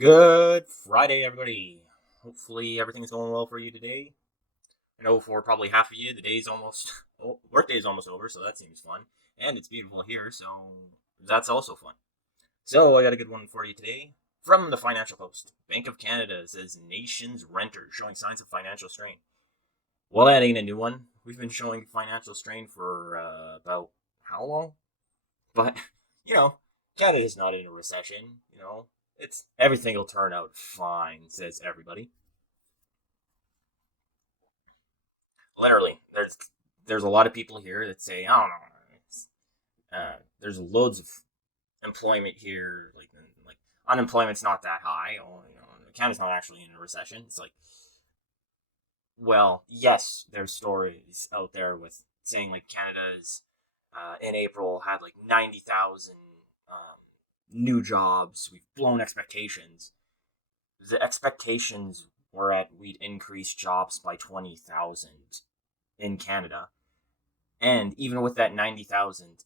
Good Friday, everybody. Hopefully, everything's going well for you today. I know for probably half of you, the day's almost, work day's almost over, so that seems fun. And it's beautiful here, so that's also fun. So, I got a good one for you today. From the Financial Post, Bank of Canada says nation's renters showing signs of financial strain. Well, that ain't a new one. We've been showing financial strain for about how long? But, you know, Canada's not in a recession, it's everything will turn out fine, says everybody. Literally, there's a lot of people here that say, I don't know, there's loads of employment here, like unemployment's not that high, or Canada's not actually in a recession. It's like, well, yes, there's stories out there with saying like Canada's in April had like 90,000 new jobs. We've blown expectations. The expectations were at we'd increase jobs by 20,000 in Canada. And even with that 90,000,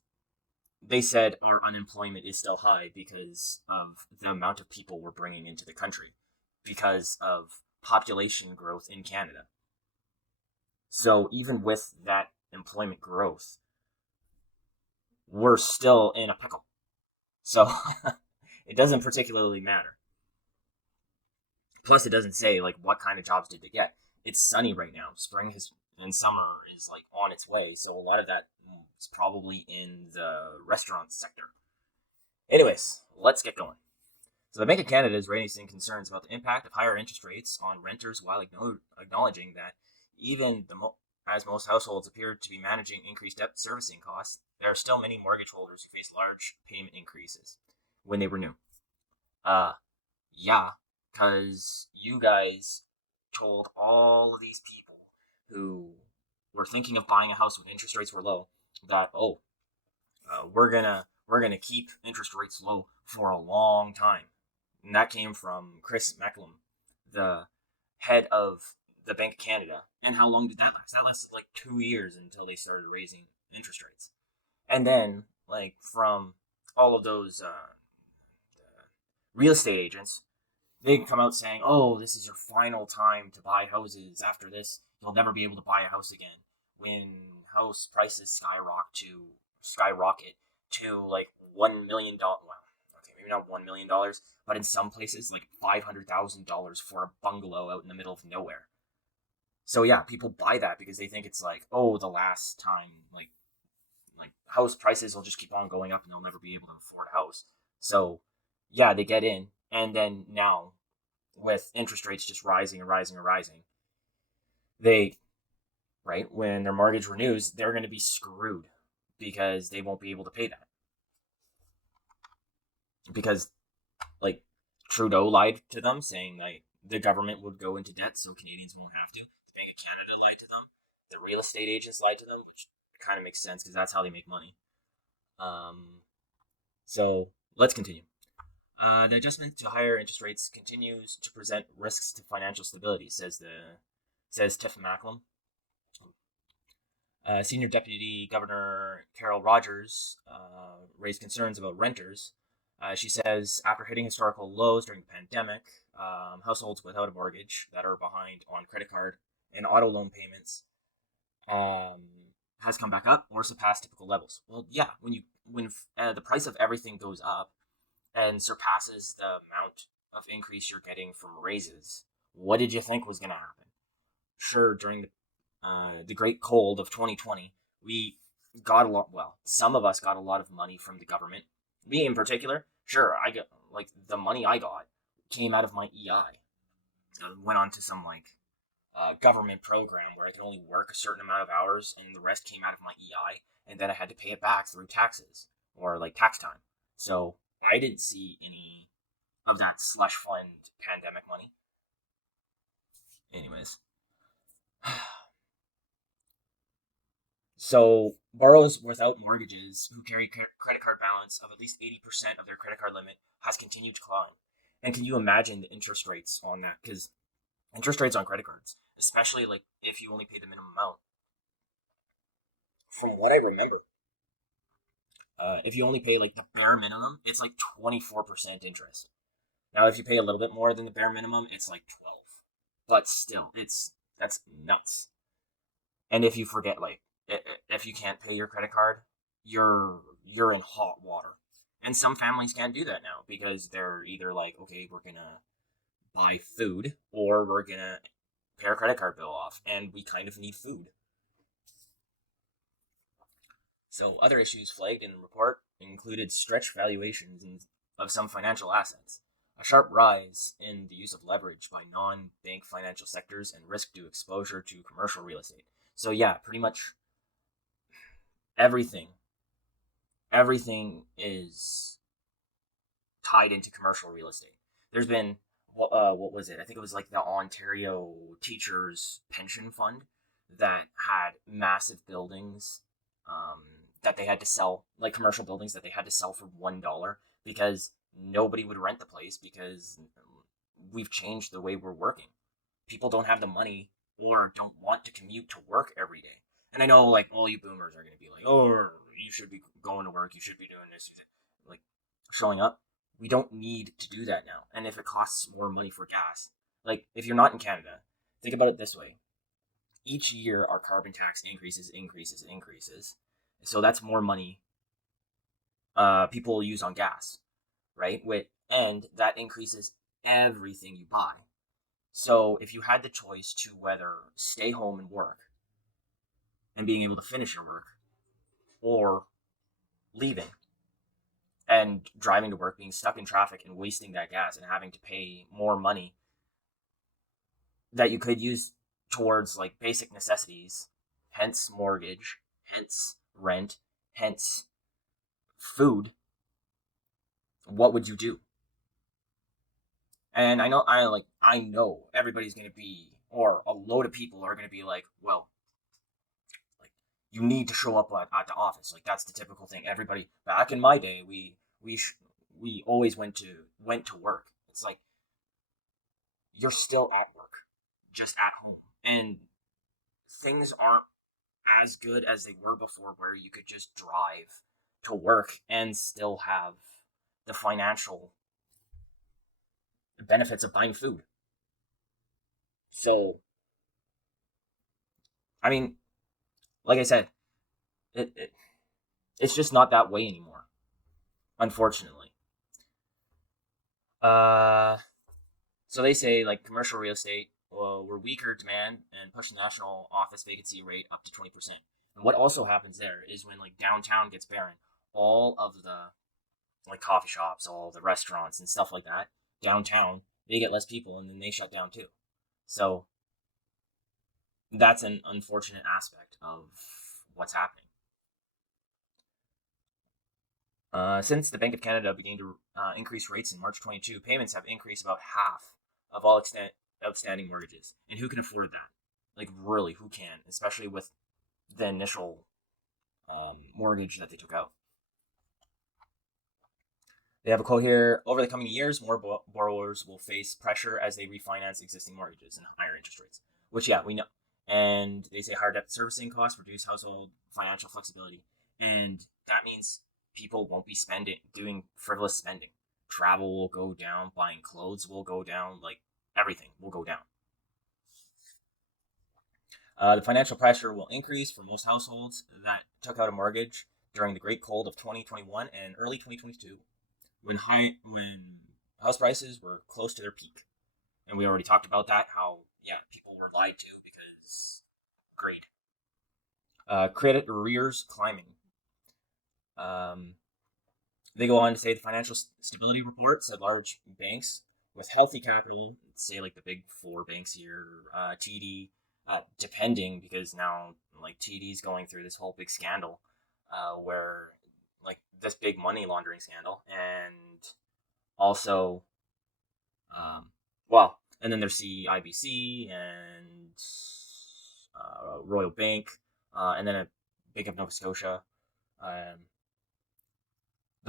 they said our unemployment is still high because of the amount of people we're bringing into the country, because of population growth in Canada. So even with that employment growth, we're still in a pickle. So it doesn't particularly matter. Plus, it doesn't say like what kind of jobs did they get. It's sunny right now. Spring has and summer is like on its way, so a lot of that is probably in the restaurant sector. Anyways, let's get going. So the Bank of Canada is raising concerns about the impact of higher interest rates on renters while acknowledging that even as most households appear to be managing increased debt servicing costs, there are still many mortgage holders who face large payment increases when they renew. Uh, yeah, because you guys told all of these people who were thinking of buying a house when interest rates were low that we're gonna keep interest rates low for a long time, and that came from Chris Mecklem, the head of the Bank of Canada. And how long did that last? That lasted like 2 years until they started raising interest rates, and then like from all of those real estate agents, they come out saying, "Oh, this is your final time to buy houses. After this, you'll never be able to buy a house again." When house prices skyrocket to like $1 million. Well, okay, maybe not $1 million, but in some places like $500,000 for a bungalow out in the middle of nowhere. So yeah, people buy that because they think it's like, oh, the last time, like house prices will just keep on going up and they'll never be able to afford a house. So yeah, they get in, and then now with interest rates just rising and rising and rising, they right when their mortgage renews, they're going to be screwed because they won't be able to pay that because like Trudeau lied to them saying like the government would go into debt so Canadians won't have to. The Bank of Canada lied to them. The real estate agents lied to them, which kind of makes sense because that's how they make money. Um, so let's continue. The adjustment to higher interest rates continues to present risks to financial stability, says Tiff Macklem. Senior Deputy Governor Carol Rogers raised concerns about renters. She says after hitting historical lows during the pandemic, households without a mortgage that are behind on credit card and auto loan payments has come back up or surpassed typical levels. Well, yeah, when the price of everything goes up and surpasses the amount of increase you're getting from raises, what did you think was going to happen? Sure, during the great cold of 2020, we got a lot. Well, some of us got a lot of money from the government. Me in particular, sure, I got like the money I got came out of my EI. I went on to some like government program where I could only work a certain amount of hours, and the rest came out of my EI, and then I had to pay it back through taxes or like tax time. So I didn't see any of that slush fund pandemic money. Anyways, so borrowers without mortgages who carry credit card balance of at least 80% of their credit card limit has continued to climb. And can you imagine the interest rates on that? Because interest rates on credit cards, especially like if you only pay the minimum amount, from what I remember, if you only pay like the bare minimum, it's like 24% interest. Now, if you pay a little bit more than the bare minimum, it's like 12. But still, that's nuts. And if you forget, like, if you can't pay your credit card, you're in hot water. And some families can't do that now because they're either like, okay, we're gonna buy food or we're gonna pay our credit card bill off, and we kind of need food. So other issues flagged in the report included stretched valuations of some financial assets, a sharp rise in the use of leverage by non-bank financial sectors, and risk to exposure to commercial real estate. So yeah, pretty much everything everything is tied into commercial real estate. There's been what was it? I think it was like the Ontario Teachers Pension Fund that had massive buildings that they had to sell, like commercial buildings that they had to sell for $1 because nobody would rent the place because we've changed the way we're working. People don't have the money or don't want to commute to work every day. And I know, like, all you boomers are going to be like, oh, you should be going to work, you should be doing this, like, showing up. We don't need to do that now. And if it costs more money for gas, like, if you're not in Canada, think about it this way. Each year, our carbon tax increases. So that's more money people use on gas, right? And that increases everything you buy. So if you had the choice to whether stay home and work and being able to finish your work, or leaving and driving to work, being stuck in traffic and wasting that gas and having to pay more money that you could use towards like basic necessities, hence mortgage, hence rent, hence food, what would you do? And I know everybody's going to be, or a load of people are going to be like, well, like, you need to show up at the office. Like, that's the typical thing. Everybody back in my day, we always went to work. It's like, you're still at work, just at home, and things aren't as good as they were before, where you could just drive to work and still have the financial benefits of buying food. So, I mean, like I said, it's just not that way anymore, unfortunately. Uh, so they say, like, commercial real estate were weaker demand and push the national office vacancy rate up to 20%. And what also happens there is when, like, downtown gets barren, all of the, like, coffee shops, all the restaurants and stuff like that downtown, they get less people and then they shut down too. So that's an unfortunate aspect of what's happening. Since the Bank of Canada began to increase rates in March 22, payments have increased about half of all outstanding mortgages. And who can afford that? Like, really, who can? Especially with the initial mortgage that they took out. They have a quote here: over the coming years, more borrowers will face pressure as they refinance existing mortgages and higher interest rates, which, yeah, we know. And they say higher debt servicing costs reduce household financial flexibility. And that means people won't be doing frivolous spending. Travel will go down, buying clothes will go down, like, everything will go down. The financial pressure will increase for most households that took out a mortgage during the great cold of 2021 and early 2022, when house prices were close to their peak. And we already talked about that, how, yeah, people were lied to because great. Credit arrears climbing. They go on to say the financial stability report said large banks with healthy capital, say like the big four banks here, TD, depending, because now, like, TD's going through this whole big scandal, where, like, this big money laundering scandal, and also, and then there's CIBC and Royal Bank, and then a Bank of Nova Scotia. The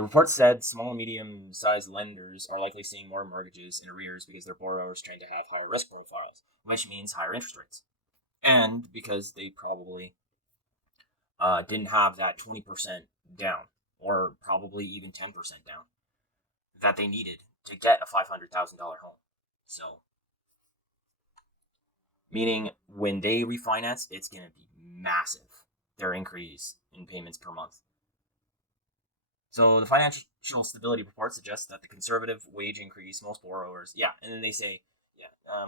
report said small and medium-sized lenders are likely seeing more mortgages in arrears because their borrowers tend to have higher risk profiles, which means higher interest rates. And because they probably didn't have that 20% down, or probably even 10% down, that they needed to get a $500,000 home. So, meaning when they refinance, it's going to be massive, their increase in payments per month. So the financial stability report suggests that the conservative wage increase most borrowers, and then they say,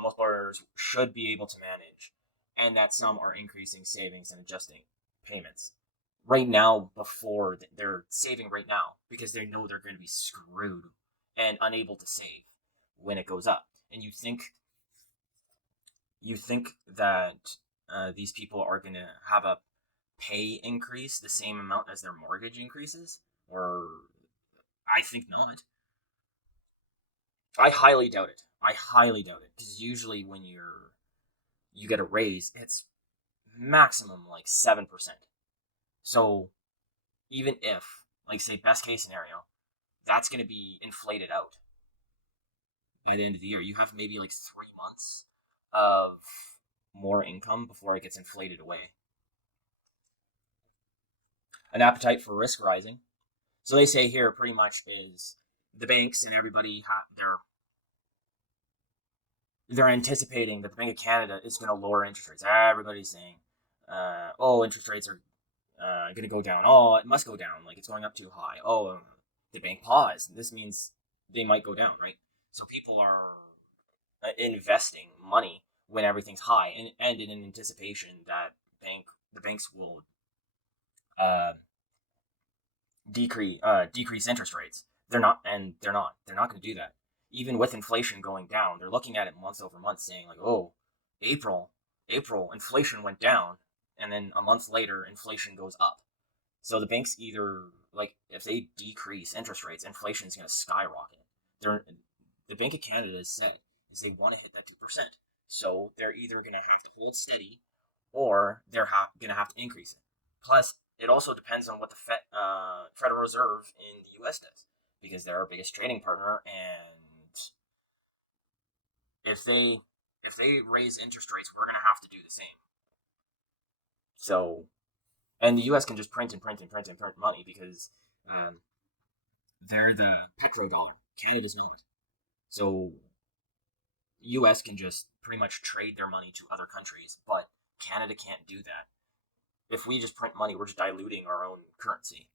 most borrowers should be able to manage, and that some are increasing savings and adjusting payments right now before they're saving right now because they know they're going to be screwed and unable to save when it goes up. And you think that these people are going to have a pay increase the same amount as their mortgage increases? Or I think not. I highly doubt it. Because usually when you get a raise, it's maximum like 7%. So even if, like, say, best case scenario, that's going to be inflated out by the end of the year. You have maybe like 3 months of more income before it gets inflated away. An appetite for risk rising. So they say here pretty much is the banks and everybody they're anticipating that the Bank of Canada is going to lower interest rates. Everybody's saying, interest rates are going to go down. Oh, it must go down. Like, it's going up too high. Oh, the bank paused. This means they might go down, right? So people are investing money when everything's high, and in anticipation that the banks will decrease interest rates. They're not going to do that. Even with inflation going down, they're looking at it month over month, saying like, oh, April inflation went down, and then a month later inflation goes up. So the banks either, like, if they decrease interest rates, inflation is going to skyrocket. The Bank of Canada has said is they want to hit that 2%. So they're either going to have to hold steady, or they're going to have to increase it. Plus, it also depends on what the Federal Reserve in the U.S. does, because they're our biggest trading partner, and if they raise interest rates, we're going to have to do the same. So, and the U.S. can just print money because they're the petrodollar. Canada's not. So, U.S. can just pretty much trade their money to other countries, but Canada can't do that. If we just print money, we're just diluting our own currency.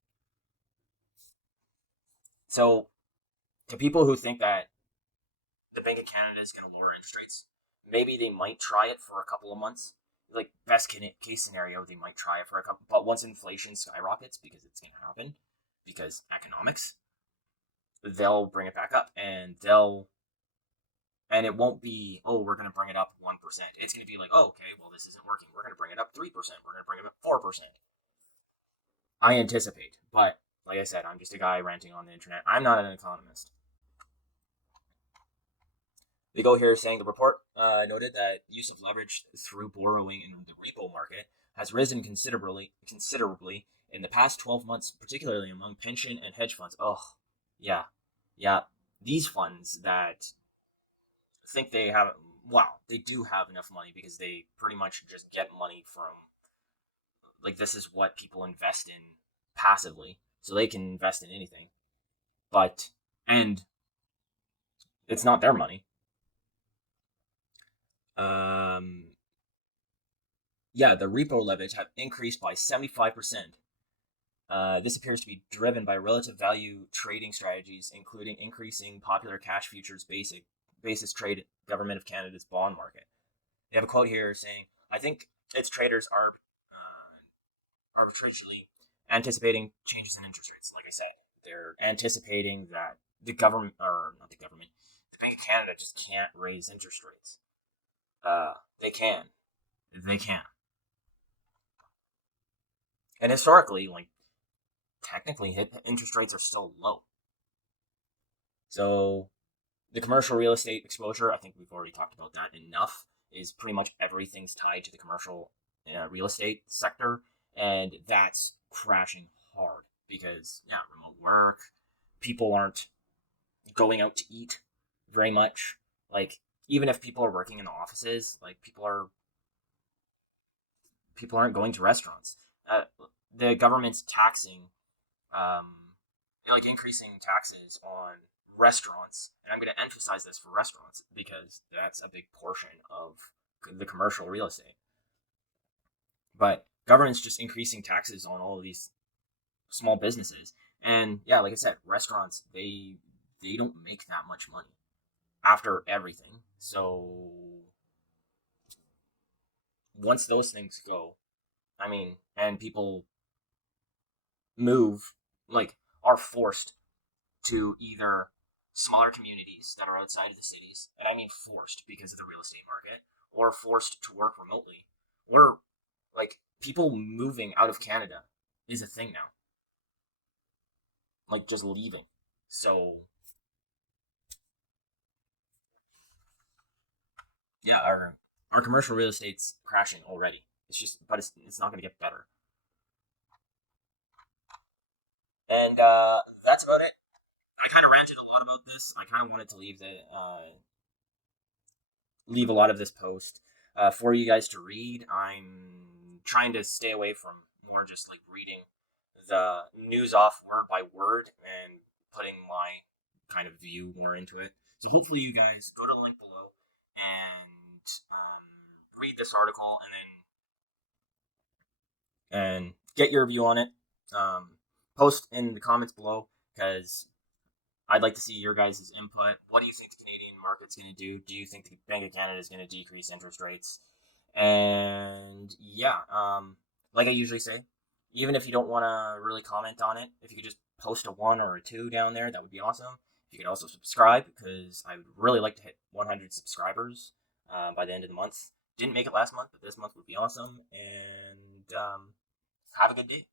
So, to people who think that the Bank of Canada is going to lower interest rates, maybe they might try it for a couple of months. Like, best case scenario, they might try it for a couple. But once inflation skyrockets, because it's going to happen, because economics, they'll bring it back up, and it won't be, oh, we're going to bring it up 1%. It's going to be like, oh, okay, well, this isn't working. We're going to bring it up 3%. We're going to bring it up 4%. I anticipate, but like I said, I'm just a guy ranting on the internet. I'm not an economist. They go here saying the report noted that use of leverage through borrowing in the repo market has risen considerably in the past 12 months, particularly among pension and hedge funds. Oh, yeah. These funds that think they do have enough money because they pretty much just get money from, like, this is what people invest in passively, so they can invest in anything. And it's not their money. The repo leverage have increased by 75%. This appears to be driven by relative value trading strategies, including increasing popular cash futures basis trade Government of Canada's bond market. They have a quote here saying, I think its traders are arbitrarily anticipating changes in interest rates. Like I said, they're anticipating that the Bank of Canada just can't raise interest rates. They can. And historically, like, technically, interest rates are still low. So, the commercial real estate exposure, I think we've already talked about that enough, is pretty much everything's tied to the commercial real estate sector, and that's crashing hard because, remote work, people aren't going out to eat very much. Like, even if people are working in the offices, like, people aren't going to restaurants. The government's taxing, increasing taxes on restaurants, and I'm going to emphasize this for restaurants because that's a big portion of the commercial real estate. But government's just increasing taxes on all of these small businesses, and yeah, like I said, restaurants they don't make that much money after everything. So once those things go, I mean, and people move, like, are forced to either smaller communities that are outside of the cities, and I mean forced because of the real estate market, or forced to work remotely, or like people moving out of Canada is a thing now, like just leaving. So yeah, our commercial real estate's crashing already. It's just, but it's not going to get better. And that's about it. I kind of ranted a lot about this. I kind of wanted to leave a lot of this post for you guys to read. I'm trying to stay away from more just like reading the news off word by word and putting my kind of view more into it. So hopefully you guys go to the link below and read this article and get your view on it. Post in the comments below because I'd like to see your guys' input. What do you think the Canadian market's going to do? Do you think the Bank of Canada is going to decrease interest rates? And yeah, like I usually say, even if you don't want to really comment on it, if you could just post a 1 or a 2 down there, that would be awesome. You could also subscribe because I would really like to hit 100 subscribers by the end of the month. Didn't make it last month, but this month would be awesome. And have a good day.